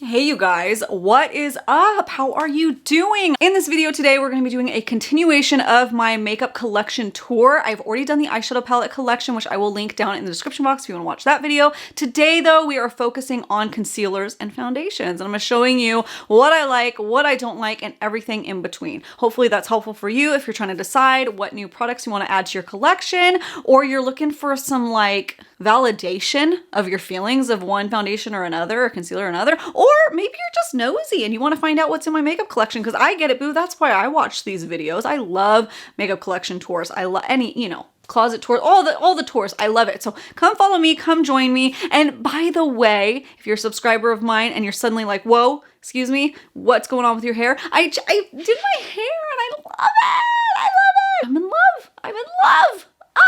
Hey you guys, what is up? How are you doing? In this video today, we're going to be doing a continuation of my makeup collection tour. I've already done the eyeshadow palette collection, which I will link down in the description box if you want to watch that video. Today though, we are focusing on concealers and foundations, and I'm showing you what I like, what I don't like, and everything in between. Hopefully that's helpful for you if you're trying to decide what new products you want to add to your collection, or you're looking for some like validation of your feelings of one foundation or another, or concealer or another, or maybe you're just nosy and you want to find out what's in my makeup collection, because I get it, boo. That's why I watch these videos. I love makeup collection tours. I love any, closet tours, all the tours. I love it. So come follow me, come join me. And by the way, if you're a subscriber of mine and you're suddenly like, whoa, excuse me, what's going on with your hair? I did my hair and I love it. I love it. I'm in love. I'm in love.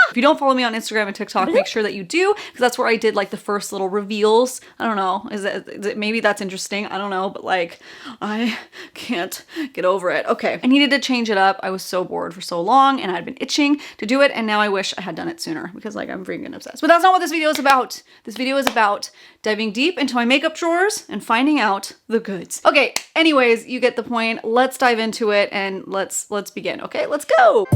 If you don't follow me on Instagram and TikTok, make sure that you do, because that's where I did like the first little reveals. I don't know, is it maybe that's interesting, I don't know, but like I can't get over it. Okay, I needed to change it up. I was so bored for so long and I'd been itching to do it, and now I wish I had done it sooner, because like I'm freaking obsessed. But that's not what this video is about. This video is about diving deep into my makeup drawers and finding out the goods. Okay, anyways, you get the point. Let's dive into it and let's begin. Okay, let's go.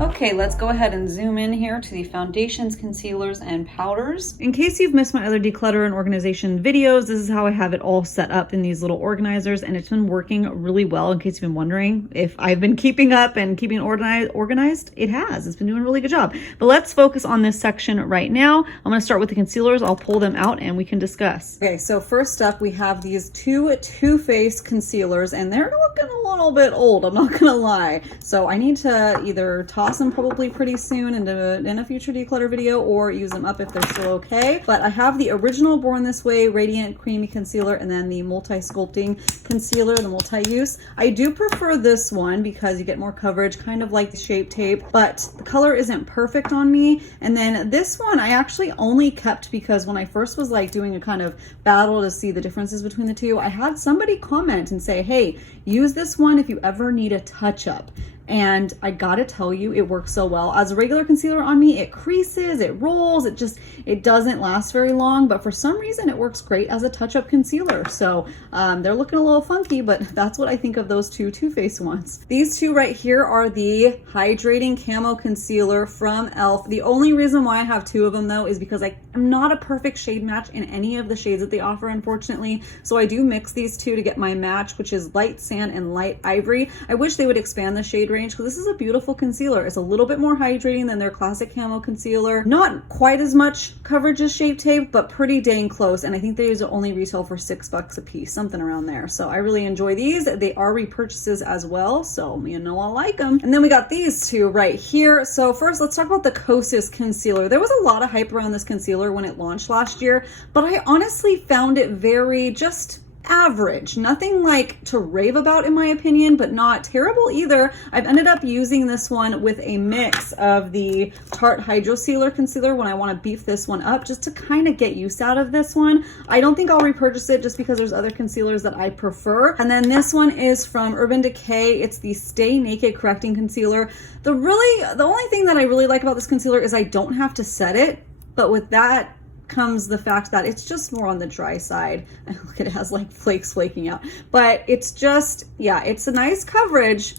Okay, let's go ahead and zoom in here to the foundations, concealers, and powders. In case you've missed my other declutter and organization videos, this is how I have it all set up in these little organizers, and it's been working really well. In case you've been wondering if I've been keeping up and keeping organized, it has. It's been doing a really good job. But let's focus on this section right now. I'm going to start with the concealers. I'll pull them out and we can discuss. Okay, so first up, we have these two Too Faced concealers, and they're looking a little bit old, I'm not gonna lie. So I need to either toss them probably pretty soon in a future declutter video, or use them up if they're still okay. But I have the original Born This Way Radiant Creamy Concealer, and then the Multi-Sculpting Concealer, the multi-use. I do prefer this one because you get more coverage, kind of like the Shape Tape, but the color isn't perfect on me. And then this one I actually only kept because when I first was like doing a kind of battle to see the differences between the two, I had somebody comment and say, hey, use this one if you ever need a touch-up. And I gotta tell you, it works so well. As a regular concealer on me, it creases, it rolls, it doesn't last very long, but for some reason it works great as a touch-up concealer. So they're looking a little funky, but that's what I think of those two Too Faced ones. These two right here are the Hydrating Camo Concealer from e.l.f. The only reason why I have two of them though is because I am not a perfect shade match in any of the shades that they offer, unfortunately. So I do mix these two to get my match, which is light sand and light ivory. I wish they would expand the shade range, because this is a beautiful concealer. It's a little bit more hydrating than their classic camo concealer. Not quite as much coverage as Shape Tape, but pretty dang close. And I think these only retail for $6 a piece, something around there. So I really enjoy these. They are repurchases as well, so you know I like them. And then we got these two right here. So first, let's talk about the Kosas concealer. There was a lot of hype around this concealer when it launched last year, but I honestly found it very just average. Nothing like to rave about in my opinion, but not terrible either. I've ended up using this one with a mix of the Tarte Hydro Sealer Concealer when I want to beef this one up, just to kind of get use out of this one. I don't think I'll repurchase it just because there's other concealers that I prefer. And then this one is from Urban Decay. It's the Stay Naked Correcting Concealer. The only thing that I really like about this concealer is I don't have to set it, but with that comes the fact that it's just more on the dry side. Look, it has like flakes flaking out, but it's just, yeah, it's a nice coverage,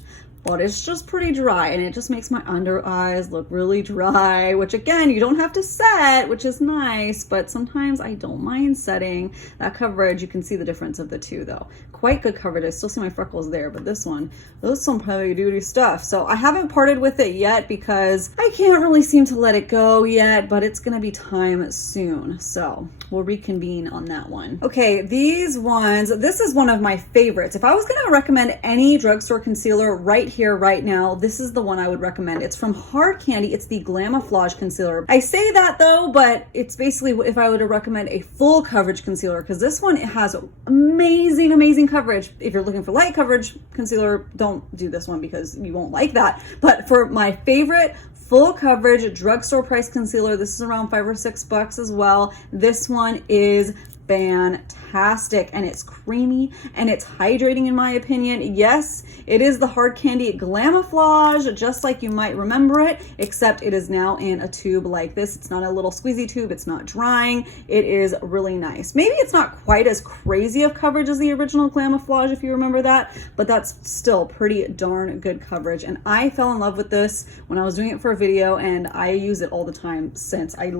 but it's just pretty dry, and it just makes my under eyes look really dry, which again, you don't have to set, which is nice, but sometimes I don't mind setting that coverage. You can see the difference of the two though. Quite good coverage. I still see my freckles there, but this one, those some heavy duty stuff. So I haven't parted with it yet because I can't really seem to let it go yet, but it's gonna be time soon. So we'll reconvene on that one. Okay, these ones, this is one of my favorites. If I was gonna recommend any drugstore concealer right here, right now, this is the one I would recommend. It's from Hard Candy. It's the Glamouflage Concealer. I say that though, but it's basically if I were to recommend a full coverage concealer, because this one, it has amazing, amazing coverage. If you're looking for light coverage concealer, don't do this one because you won't like that. But for my favorite full coverage drugstore price concealer, this is around $5 or $6 as well. This one is fantastic, and it's creamy and it's hydrating in my opinion. Yes, it is the Hard Candy Glamouflage, just like you might remember it, except it is now in a tube like this. It's not a little squeezy tube, it's not drying. It is really nice. Maybe it's not quite as crazy of coverage as the original Glamouflage, if you remember that, but that's still pretty darn good coverage. And I fell in love with this when I was doing it for a video, and I use it all the time since. I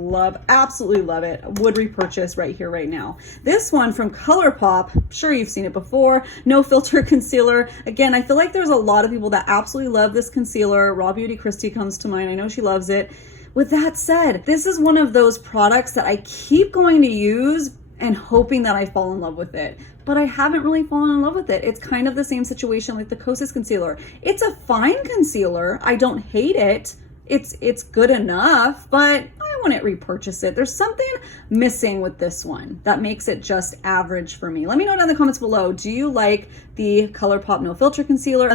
absolutely love it. Would repurchase right here, right now. This one from Colourpop, I'm sure you've seen it before, No Filter Concealer. Again, I feel like there's a lot of people that absolutely love this concealer. Raw Beauty Christie comes to mind. I know she loves it. With that said, this is one of those products that I keep going to use and hoping that I fall in love with it, but I haven't really fallen in love with it. It's kind of the same situation like the Kosas concealer. It's a fine concealer. I don't hate it. It's good enough, but I wouldn't repurchase it. There's something missing with this one that makes it just average for me. Let me know down in the comments below. Do you like the Colourpop No Filter Concealer?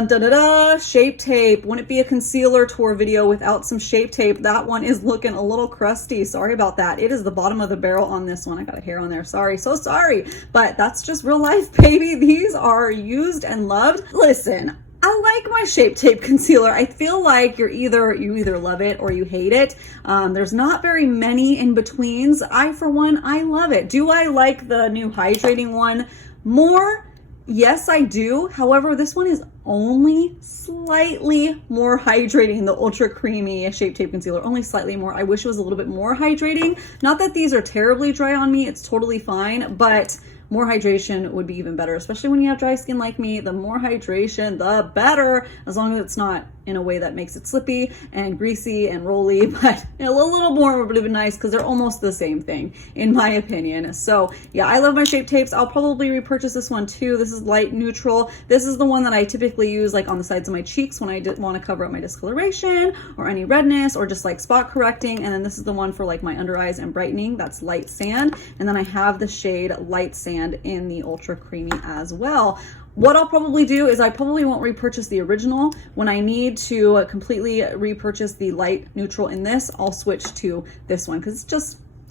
Shape tape. Wouldn't be a concealer tour video without some shape tape. That one is looking a little crusty. Sorry about that. It is the bottom of the barrel on this one. I got a hair on there. Sorry. So sorry. But that's just real life, baby. These are used and loved. Listen, I like my Shape Tape concealer. I feel like you either love it or you hate it. There's not very many in betweens. For one, I love it. Do I like the new hydrating one more? Yes, I do. However, this one is only slightly more hydrating, the ultra creamy Shape Tape concealer, only slightly more. I wish it was a little bit more hydrating. Not that these are terribly dry on me, it's totally fine, but more hydration would be even better, especially when you have dry skin like me. The more hydration, the better, as long as it's not in a way that makes it slippy and greasy and rolly, but a little more would have been nice because they're almost the same thing in my opinion. So yeah, I love my Shape Tapes. I'll probably repurchase this one too. This is light neutral. This is the one that I typically use like on the sides of my cheeks when I want to cover up my discoloration or any redness or just like spot correcting. And then this is the one for like my under eyes and brightening. That's light sand. And then I have the shade light sand in the ultra creamy as well. What I'll probably do is I probably won't repurchase the original. When I need to completely repurchase the light neutral in this, I'll switch to this one because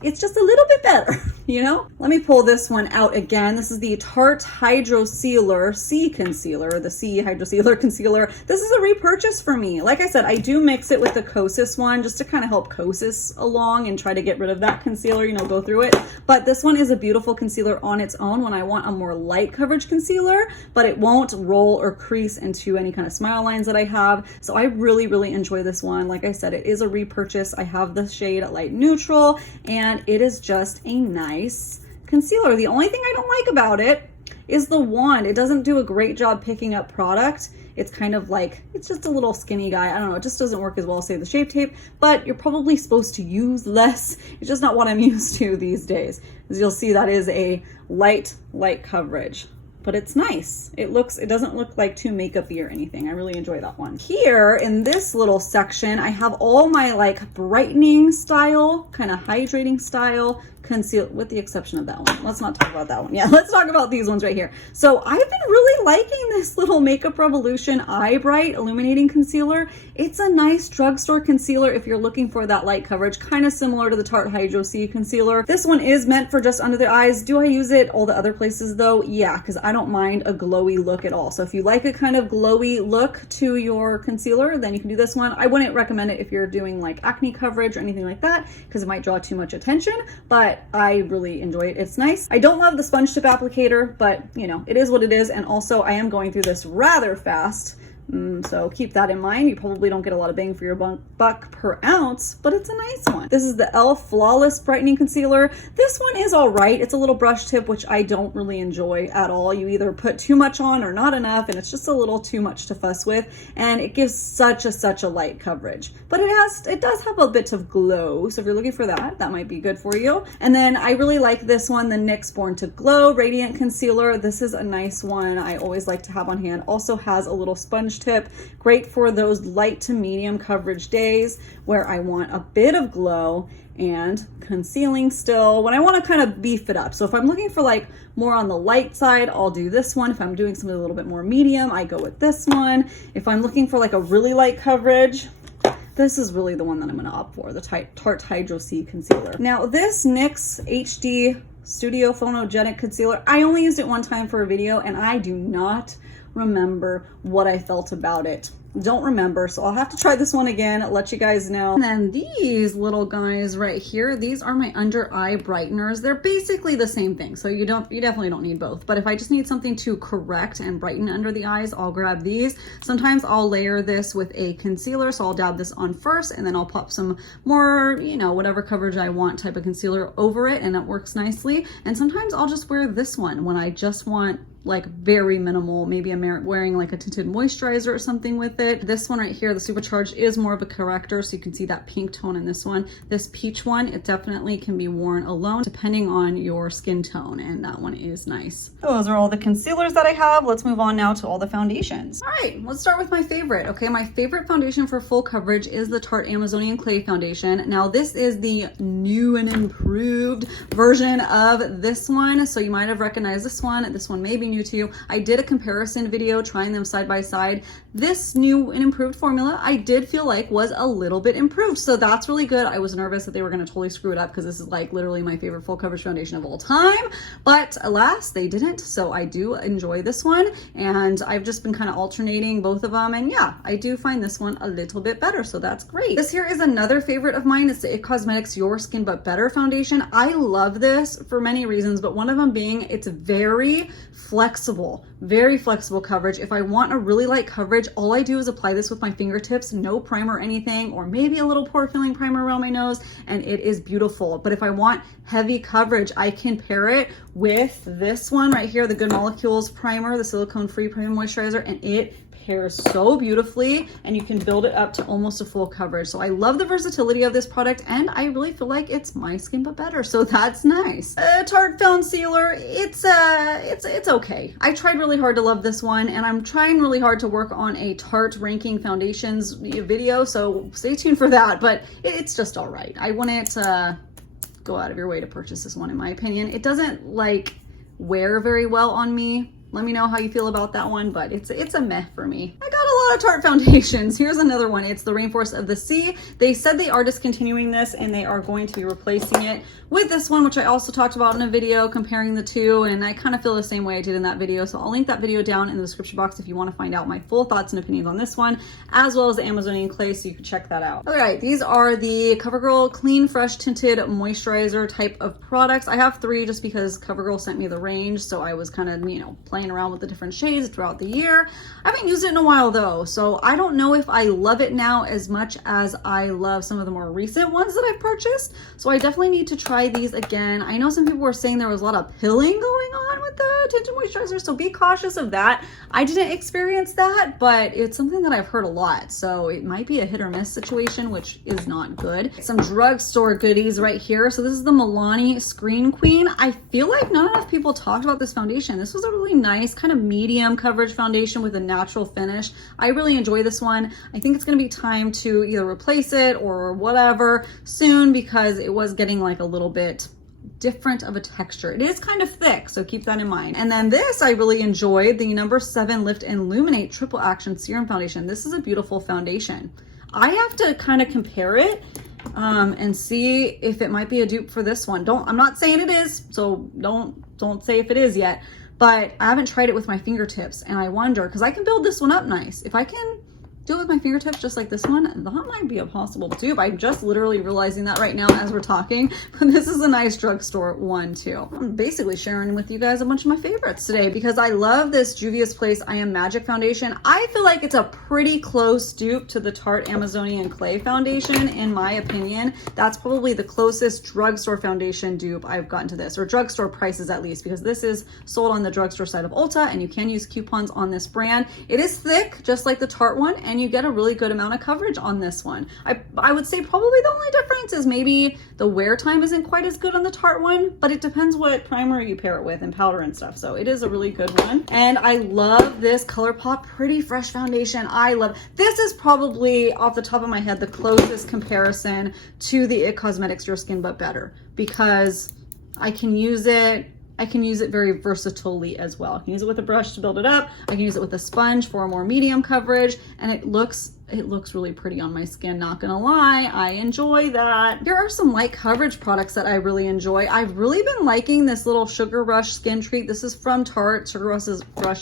it's just a little bit better, you know? Let me pull this one out again. This is the Tarte Hydro Sealer C Concealer, the C Hydro Sealer Concealer. This is a repurchase for me. Like I said, I do mix it with the Kosas one just to kind of help Kosas along and try to get rid of that concealer, you know, go through it. But this one is a beautiful concealer on its own when I want a more light coverage concealer, but it won't roll or crease into any kind of smile lines that I have. So I really, really enjoy this one. Like I said, it is a repurchase. I have the shade light neutral, and it is just a nice concealer. The only thing I don't like about it is the wand. It doesn't do a great job picking up product. It's kind of like, it's just a little skinny guy. I don't know, it just doesn't work as well as say the Shape Tape, but you're probably supposed to use less. It's just not what I'm used to these days. As you'll see, that is a light coverage. But it's nice. It doesn't look like too makeup-y or anything. I really enjoy that one. Here in this little section, I have all my like brightening style, kind of hydrating style conceal, with the exception of that one. Let's not talk about that one. Yeah, let's talk about these ones right here. So I've been really liking this little Makeup Revolution Eyebrite Illuminating Concealer. It's a nice drugstore concealer if you're looking for that light coverage, kind of similar to the Tarte Hydro C Concealer. This one is meant for just under the eyes. Do I use it all the other places though? Yeah, because I don't mind a glowy look at all. So if you like a kind of glowy look to your concealer, then you can do this one. I wouldn't recommend it if you're doing like acne coverage or anything like that, because it might draw too much attention, but I really enjoy it. It's nice. I don't love the sponge tip applicator, but you know, it is what it is. And also I am going through this rather fast. So keep that in mind. You probably don't get a lot of bang for your buck per ounce, but it's a nice one. This is the e.l.f. Flawless Brightening Concealer. This one is all right. It's a little brush tip, which I don't really enjoy at all. You either put too much on or not enough, and it's just a little too much to fuss with, and it gives such a light coverage. But it does have a bit of glow, so if you're looking for that, that might be good for you. And then I really like this one, the NYX Born to Glow Radiant Concealer. This is a nice one. I always like to have on hand. Also has a little sponge tip, great for those light to medium coverage days where I want a bit of glow and concealing still, when I want to kind of beef it up. So if I'm looking for like more on the light side, I'll do this one. If I'm doing something a little bit more medium, I go with this one. If I'm looking for like a really light coverage, this is really the one that I'm going to opt for, the Tarte Hydro C Concealer. Now this NYX HD Studio Phonogenic Concealer. I only used it one time for a video and I do not remember what I felt about it. Don't remember, so I'll have to try this one again, let you guys know. And then these little guys right here, these are my under eye brighteners. They're basically the same thing, so you definitely don't need both. But if I just need something to correct and brighten under the eyes, I'll grab these. Sometimes I'll layer this with a concealer, so I'll dab this on first, and then I'll pop some more, you know, whatever coverage I want type of concealer over it, and it works nicely. And sometimes I'll just wear this one when I just want like very minimal, maybe I'm wearing like a tinted moisturizer or something with it. This one right here, the Supercharged, is more of a corrector, so you can see that pink tone in this one. This peach one, it definitely can be worn alone depending on your skin tone, and that one is nice. Those are all the concealers that I have. Let's move on now to all the foundations. All right, let's start with my favorite. Okay, my favorite foundation for full coverage is the Tarte Amazonian Clay Foundation. Now this is the new and improved version of this one, so you might have recognized this one. This one may be new to you. I did a comparison video trying them side by side. This new and improved formula I did feel like was a little bit improved, so that's really good. I was nervous that they were going to totally screw it up because this is like literally my favorite full coverage foundation of all time, but alas they didn't. So I do enjoy this one, and I've just been kind of alternating both of them, and yeah, I do find this one a little bit better, so that's great. This here is another favorite of mine. It's the IT Cosmetics Your Skin But Better foundation. I love this for many reasons, but one of them being it's very flexible, very flexible coverage. If I want a really light coverage, all I do is apply this with my fingertips, no primer or anything, or maybe a little pore filling primer around my nose, and it is beautiful. But if I want heavy coverage, I can pair it with this one right here, the Good Molecules primer, the silicone free premium moisturizer, and it pairs so beautifully, and you can build it up to almost a full coverage. So I love the versatility of this product, and I really feel like it's my skin but better, so that's nice. Tarte Concealer, it's okay. I tried really hard to love this one, and I'm trying really hard to work on a Tarte ranking foundations video, so stay tuned for that, but it's just all right. I wouldn't go out of your way to purchase this one, in my opinion. It doesn't like wear very well on me. Let me know how you feel about that one, but it's a meh for me. I got a lot of Tarte foundations. Here's another one. It's the Rainforest of the Sea. They said they are discontinuing this and they are going to be replacing it with this one, which I also talked about in a video comparing the two, and I kind of feel the same way I did in that video. So I'll link that video down in the description box if you want to find out my full thoughts and opinions on this one, as well as the Amazonian Clay, so you can check that out. All right, these are the CoverGirl Clean Fresh Tinted Moisturizer type of products. I have three just because CoverGirl sent me the range, so I was kind of, you know, playing around with the different shades throughout the year. I haven't used it in a while though, so I don't know if I love it now as much as I love some of the more recent ones that I've purchased. So I definitely need to try these again. I know some people were saying there was a lot of pilling going on with the tinted moisturizer, so be cautious of that. I didn't experience that, but it's something that I've heard a lot, so it might be a hit or miss situation, which is not good. Some drugstore goodies right here. So this is the Milani Screen Queen. I feel like not enough people talked about this foundation. This was a really nice kind of medium coverage foundation with a natural finish. I really enjoy this one. I think it's going to be time to either replace it or whatever soon, because it was getting like a little bit different of a texture. It is kind of thick, so keep that in mind. And then this I really enjoyed, the number 7 Lift and Illuminate Triple Action Serum Foundation. This is a beautiful foundation. I have to kind of compare it and see if it might be a dupe for this one. I'm not saying it is, so don't say if it is yet, but I haven't tried it with my fingertips, and I wonder, because I can build this one up nice. If I can do it with my fingertips just like this one, that might be a possible dupe. I'm just literally realizing that right now as we're talking, but this is a nice drugstore one too. I'm basically sharing with you guys a bunch of my favorites today because I love this Juvia's Place I Am Magic foundation. I feel like it's a pretty close dupe to the Tarte Amazonian Clay foundation, in my opinion. That's probably the closest drugstore foundation dupe I've gotten to this, or drugstore prices at least, because this is sold on the drugstore side of Ulta, and you can use coupons on this brand. It is thick, just like the Tarte one, and you get a really good amount of coverage on this one. I would say probably the only difference is maybe the wear time isn't quite as good on the Tarte one, but it depends what primer you pair it with and powder and stuff. So it is a really good one. And I love this Colourpop Pretty Fresh foundation. I love this. Is probably off the top of my head the closest comparison to the IT Cosmetics Your Skin But Better, because I can use it very versatilely as well. I can use it with a brush to build it up. I can use it with a sponge for a more medium coverage, and it looks it looks really pretty on my skin, not gonna lie. I enjoy that. Here are some light coverage products that I really enjoy. I've really been liking this little Sugar Rush skin treat. This is from Tarte. Sugar Rush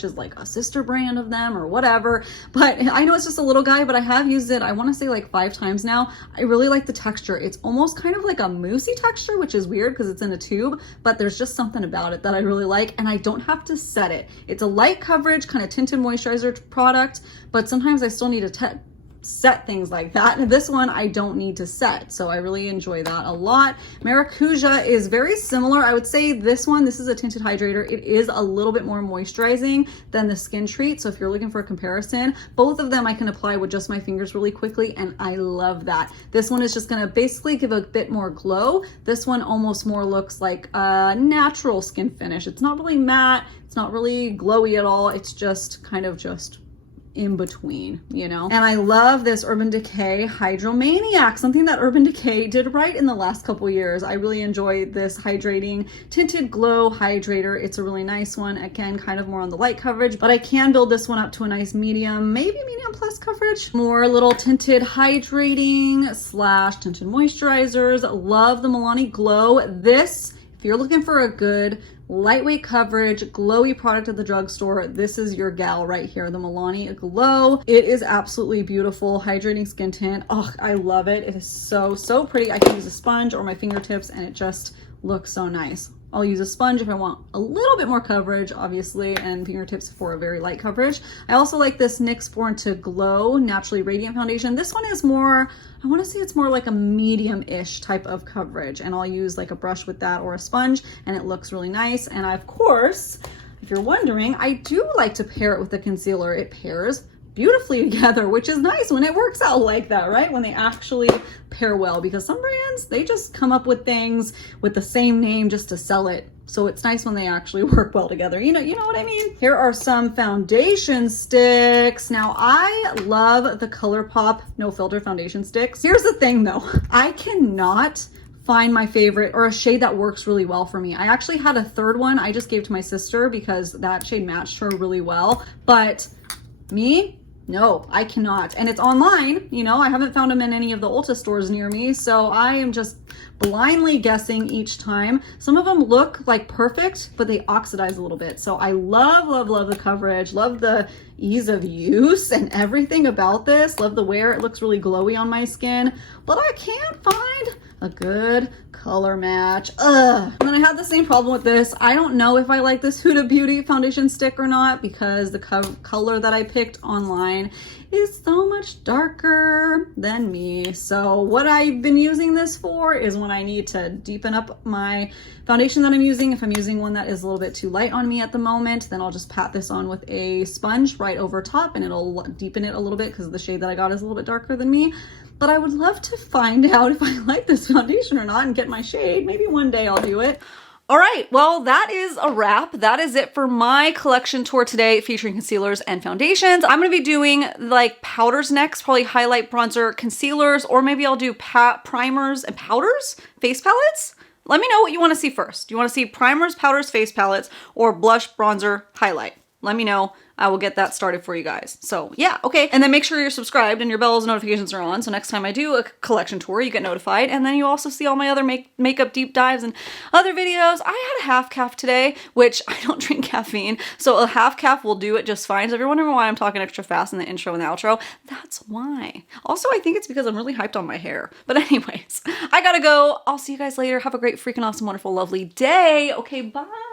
is like a sister brand of them or whatever, but I know it's just a little guy, but I have used it, I wanna say like 5 times now. I really like the texture. It's almost kind of like a moussey texture, which is weird because it's in a tube, but there's just something about it that I really like, and I don't have to set it. It's a light coverage, kind of tinted moisturizer product, but sometimes I still need to set things like that. And this one I don't need to set, so I really enjoy that a lot. Maracuja is very similar. I would say this is a tinted hydrator. It is a little bit more moisturizing than the skin treat, so if you're looking for a comparison, both of them I can apply with just my fingers really quickly, and I love that. This one is just gonna basically give a bit more glow. This one almost more looks like a natural skin finish. It's not really matte, it's not really glowy at all, it's just kind of just in between, you know? And I love this Urban Decay Hydromaniac, something that Urban Decay did right in the last couple years. I really enjoy this hydrating tinted glow hydrator. It's a really nice one. Again, kind of more on the light coverage, but I can build this one up to a nice medium, maybe medium plus coverage. More little tinted hydrating / tinted moisturizers. Love the Milani Glow. This, if you're looking for a good lightweight coverage, glowy product at the drugstore, this is your gal right here, the Milani Glow. It is absolutely beautiful, hydrating skin tint. Oh, I love it. It is so, so pretty. I can use a sponge or my fingertips and it just looks so nice. I'll use a sponge if I want a little bit more coverage, obviously, and fingertips for a very light coverage. I also like this NYX Born to Glow Naturally Radiant Foundation. This one is more, I want to say it's more like a medium-ish type of coverage, and I'll use like a brush with that or a sponge, and it looks really nice. And I, of course, if you're wondering, I do like to pair it with a concealer. It pairs beautifully together, which is nice when it works out like that, right? When they actually pair well, because some brands, they just come up with things with the same name just to sell it. So it's nice when they actually work well together. You know what I mean? Here are some foundation sticks. Now I love the Colourpop No Filter foundation sticks. Here's the thing though, I cannot find my favorite or a shade that works really well for me. I actually had a third one I just gave to my sister because that shade matched her really well, but me, no, I cannot. And it's online, you know, I haven't found them in any of the Ulta stores near me, so I am just blindly guessing each time. Some of them look like perfect, but they oxidize a little bit. So I love, love, love the coverage, love the ease of use and everything about this. Love the wear, it looks really glowy on my skin, but I can't find a good color match. Ugh. And then I had the same problem with this. I don't know if I like this Huda Beauty foundation stick or not because the color that I picked online is so much darker than me. So what I've been using this for is when I need to deepen up my foundation that I'm using. If I'm using one that is a little bit too light on me at the moment, then I'll just pat this on with a sponge right over top and it'll deepen it a little bit because the shade that I got is a little bit darker than me. But I would love to find out if I like this foundation or not and get my shade. Maybe one day I'll do it. All right, well, that is a wrap. That is it for my collection tour today featuring concealers and foundations. I'm gonna be doing like powders next, probably highlight, bronzer, concealers, or maybe I'll do primers and powders, face palettes. Let me know what you wanna see first. Do you wanna see primers, powders, face palettes, or blush, bronzer, highlight? Let me know. I will get that started for you guys. So yeah, okay. And then make sure you're subscribed and your bells notifications are on. So next time I do a collection tour, you get notified. And then you also see all my other makeup deep dives and other videos. I had a half calf today, which I don't drink caffeine. So a half calf will do it just fine. So if you're wondering why I'm talking extra fast in the intro and the outro, that's why. Also, I think it's because I'm really hyped on my hair. But anyways, I gotta go. I'll see you guys later. Have a great, freaking awesome, wonderful, lovely day. Okay, bye.